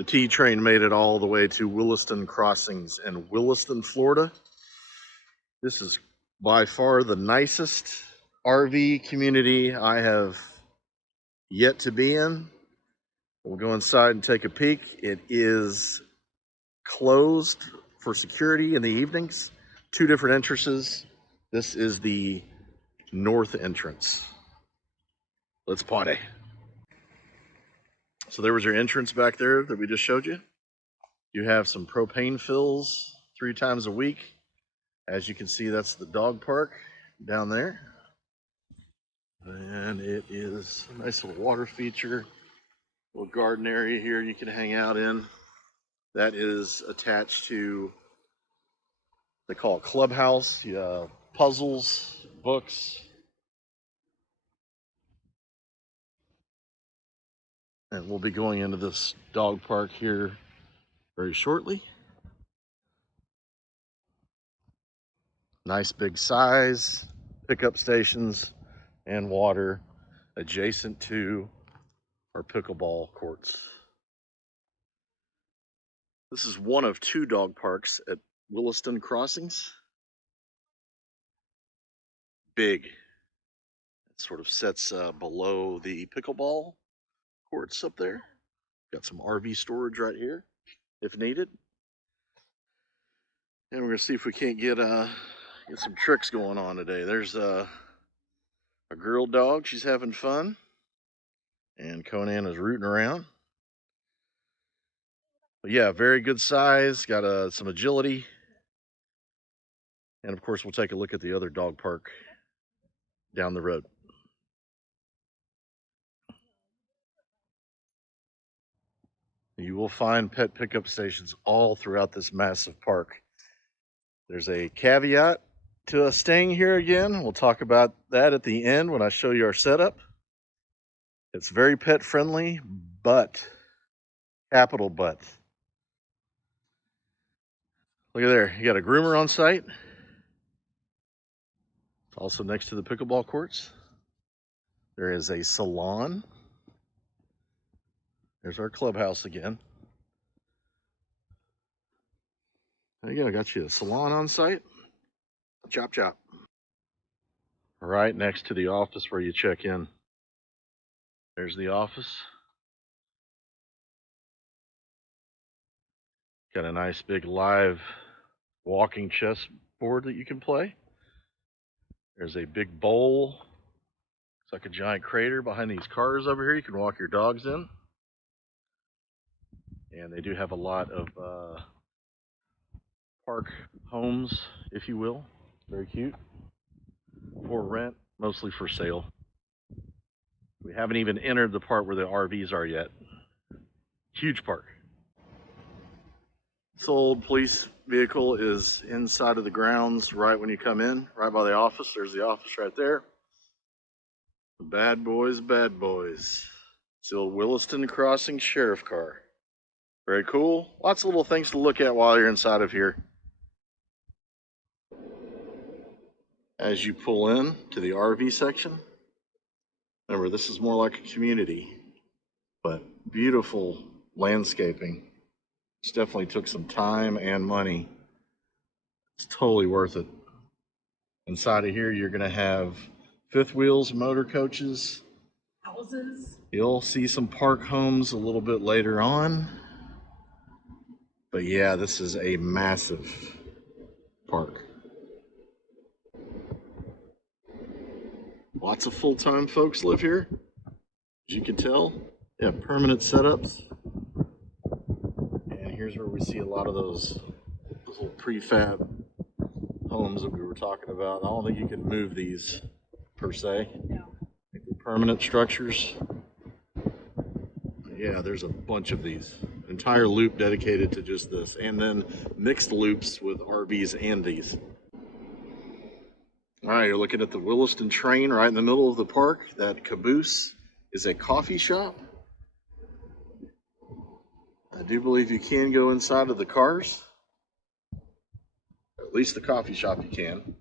The T train made it all the way to Williston Crossings in Williston, Florida. This is by far the nicest RV community I have yet to be in. We'll go inside and take a peek. It is closed for security in the evenings. 2 different entrances. This is the north entrance. Let's party. So there was your entrance back there that we just showed you. You have some propane fills 3 times a week. As you can see, that's the dog park down there. And it is a nice little water feature. Little garden area here you can hang out in. That is attached to, they call it clubhouse. Puzzles, books. And we'll be going into this dog park here very shortly. Nice big size, pickup stations and water adjacent to our pickleball courts. This is one of 2 dog parks at Williston Crossings. Big. It sort of sets below the pickleball courts up there. Got some RV storage right here if needed. And we're gonna see if we can't get some tricks going on today. There's a girl dog, she's having fun. And Conan is rooting around. But yeah, very good size, got some agility. And of course, we'll take a look at the other dog park down the road. You will find pet pickup stations all throughout this massive park. There's a caveat to us staying here again. We'll talk about that at the end when I show you our setup. It's very pet friendly, but, capital but. Look at there, you got a groomer on site. Also next to the pickleball courts. There is a salon. There's our clubhouse again. There you go, got you a salon on site. Chop chop. Right next to the office where you check in. There's the office. Got a nice big live walking chess board that you can play. There's a big bowl. It's like a giant crater behind these cars over here. You can walk your dogs in. And they do have a lot of park homes, if you will. Very cute. For rent, mostly for sale. We haven't even entered the part where the RVs are yet. Huge park. This old police vehicle is inside of the grounds right when you come in, right by the office. There's the office right there. Bad boys, bad boys. It's the old Williston Crossings sheriff car. Very cool. Lots of little things to look at while you're inside of here. As you pull in to the RV section, remember this is more like a community, but beautiful landscaping. This definitely took some time and money. It's totally worth it. Inside of here, you're going to have fifth wheels, motor coaches, houses. You'll see some park homes a little bit later on. But yeah, this is a massive park. Lots of full-time folks live here. As you can tell, they have permanent setups. And here's where we see a lot of those little prefab homes that we were talking about. I don't think you can move these per se. No. They're permanent structures. Yeah, there's a bunch of these. Entire loop dedicated to just this, and then mixed loops with RVs and these. All right, you're looking at the Williston train right in the middle of the park. That caboose is a coffee shop. I do believe you can go inside of the cars. At least the coffee shop you can.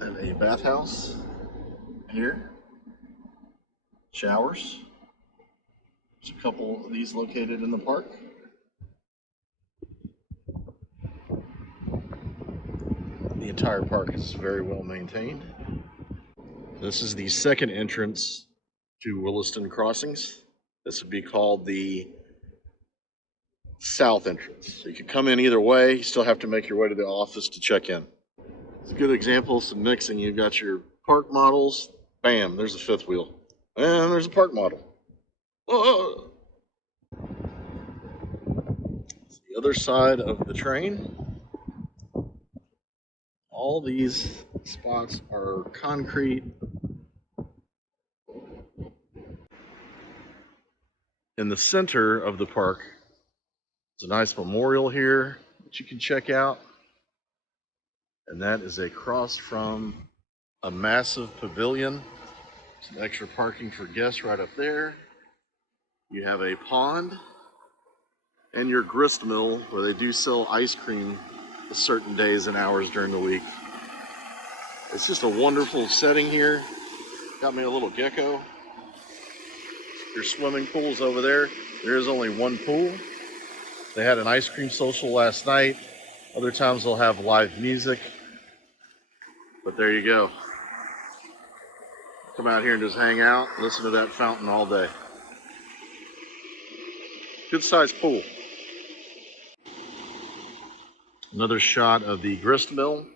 And a bathhouse here. Showers. There's a couple of these located in the park. The entire park is very well maintained. This is the second entrance to Williston Crossings. This would be called the south entrance. So you could come in either way. You still have to make your way to the office to check in. It's a good example of some mixing. You've got your park models. Bam, there's a fifth wheel. And there's a park model. Whoa. It's the other side of the train. All these spots are concrete. In the center of the park, there's a nice memorial here that you can check out. And that is across from a massive pavilion. Some extra parking for guests right up there. You have a pond and your grist mill where they do sell ice cream certain days and hours during the week. It's just a wonderful setting here. Got me a little gecko. There's swimming pools over there. There is only one pool. They had an ice cream social last night. Other times they'll have live music. But there you go. Come out here and just hang out, listen to that fountain all day. Good sized pool. Another shot of the grist mill,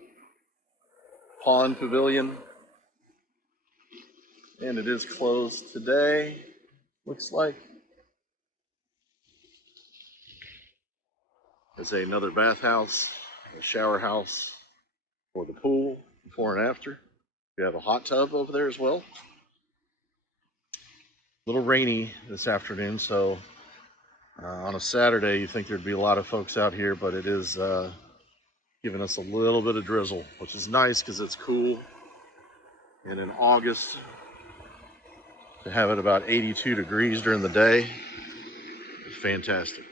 pond pavilion. And it is closed today, looks like. There's another bathhouse, a shower house for the pool, before and after. We have a hot tub over there as well. A little rainy this afternoon, so on a Saturday you think there'd be a lot of folks out here, but it is giving us a little bit of drizzle, which is nice because it's cool. And in August, to have it about 82 degrees during the day is fantastic.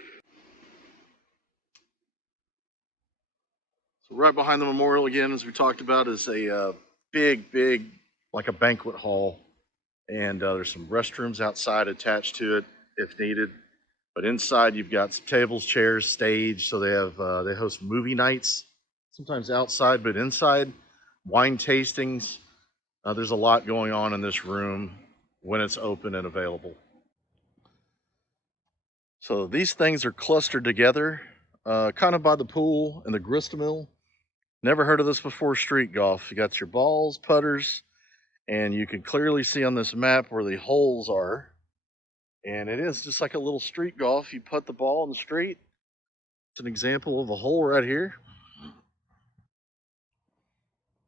So right behind the memorial again, as we talked about, is a big, like a banquet hall. And there's some restrooms outside attached to it if needed. But inside you've got some tables, chairs, stage. So they host movie nights, sometimes outside, but inside. Wine tastings. There's a lot going on in this room when it's open and available. So these things are clustered together, kind of by the pool and the grist mill. Never heard of this before, street golf. You got your balls, putters, and you can clearly see on this map where the holes are. And it is just like a little street golf. You put the ball in the street. It's an example of a hole right here.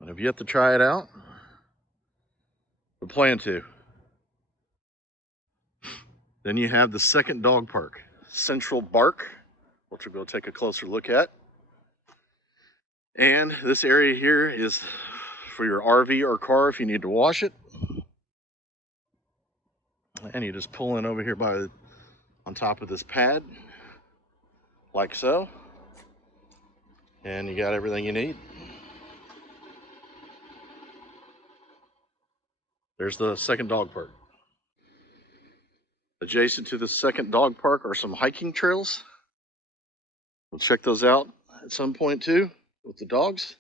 And I've yet to try it out, but plan to. Then you have the second dog park, Central Bark, which we'll go take a closer look at. And this area here is for your RV or car if you need to wash it. And you just pull in over here on top of this pad, like so. And you got everything you need. There's the second dog park. Adjacent to the second dog park are some hiking trails. We'll check those out at some point too with the dogs.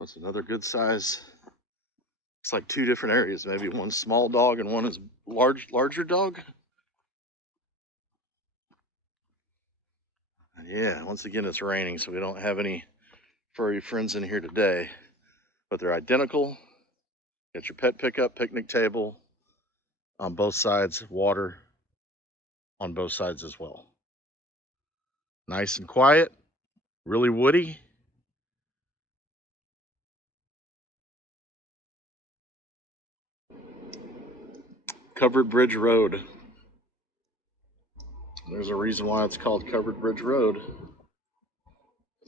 That's another good size. It's like two different areas. Maybe one small dog and one is larger dog. Yeah, once again it's raining, so we don't have any furry friends in here today. But they're identical. Got your pet pickup, picnic table on both sides, water on both sides as well. Nice and quiet, really woody. Covered Bridge Road. There's a reason why it's called Covered Bridge Road.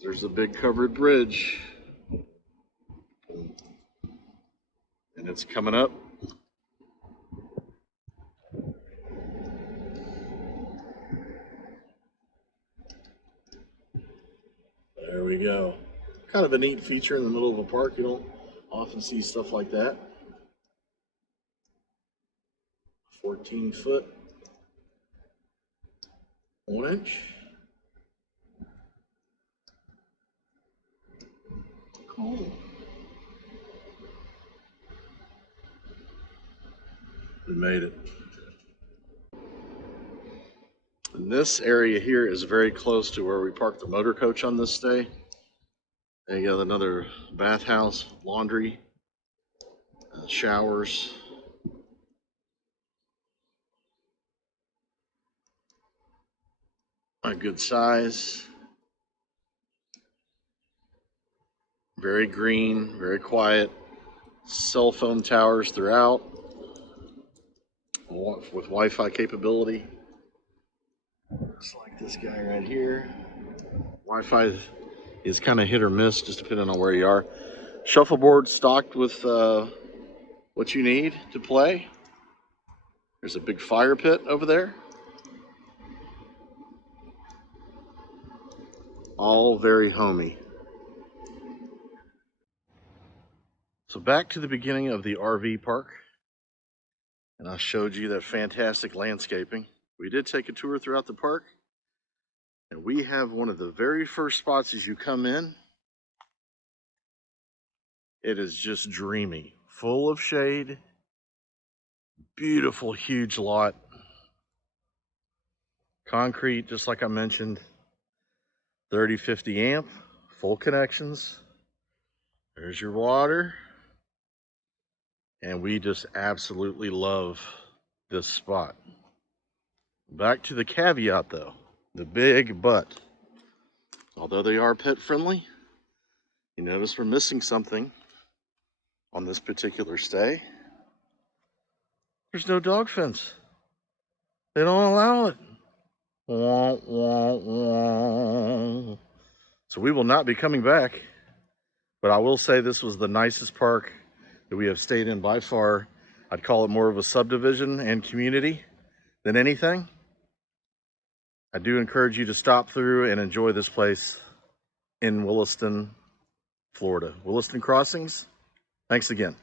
There's a big covered bridge. And it's coming up. There we go. Kind of a neat feature in the middle of a park. You don't Often see stuff like that. 14-foot, 1-inch. Cool. We made it. And this area here is very close to where we parked the motor coach on this day. And you got another bathhouse, laundry, showers. A good size. Very green, very quiet. Cell phone towers throughout with Wi-Fi capability. Just like this guy right here. Wi-Fi is kind of hit or miss, just depending on where you are. Shuffleboard stocked with what you need to play. There's a big fire pit over there. All very homey. So back to the beginning of the RV park, and I showed you that fantastic landscaping. We did take a tour throughout the park, and we have one of the very first spots as you come in. It is just dreamy, full of shade, beautiful, huge lot. Concrete, just like I mentioned, 30-50 amp, full connections. There's your water. And we just absolutely love this spot. Back to the caveat though, the big but. Although they are pet friendly, you notice we're missing something on this particular stay. There's no dog fence. They don't allow it. Wah, wah, wah. So we will not be coming back, but I will say this was the nicest park that we have stayed in by far. I'd call it more of a subdivision and community than anything. I do encourage you to stop through and enjoy this place in Williston, Florida. Williston Crossings, thanks again.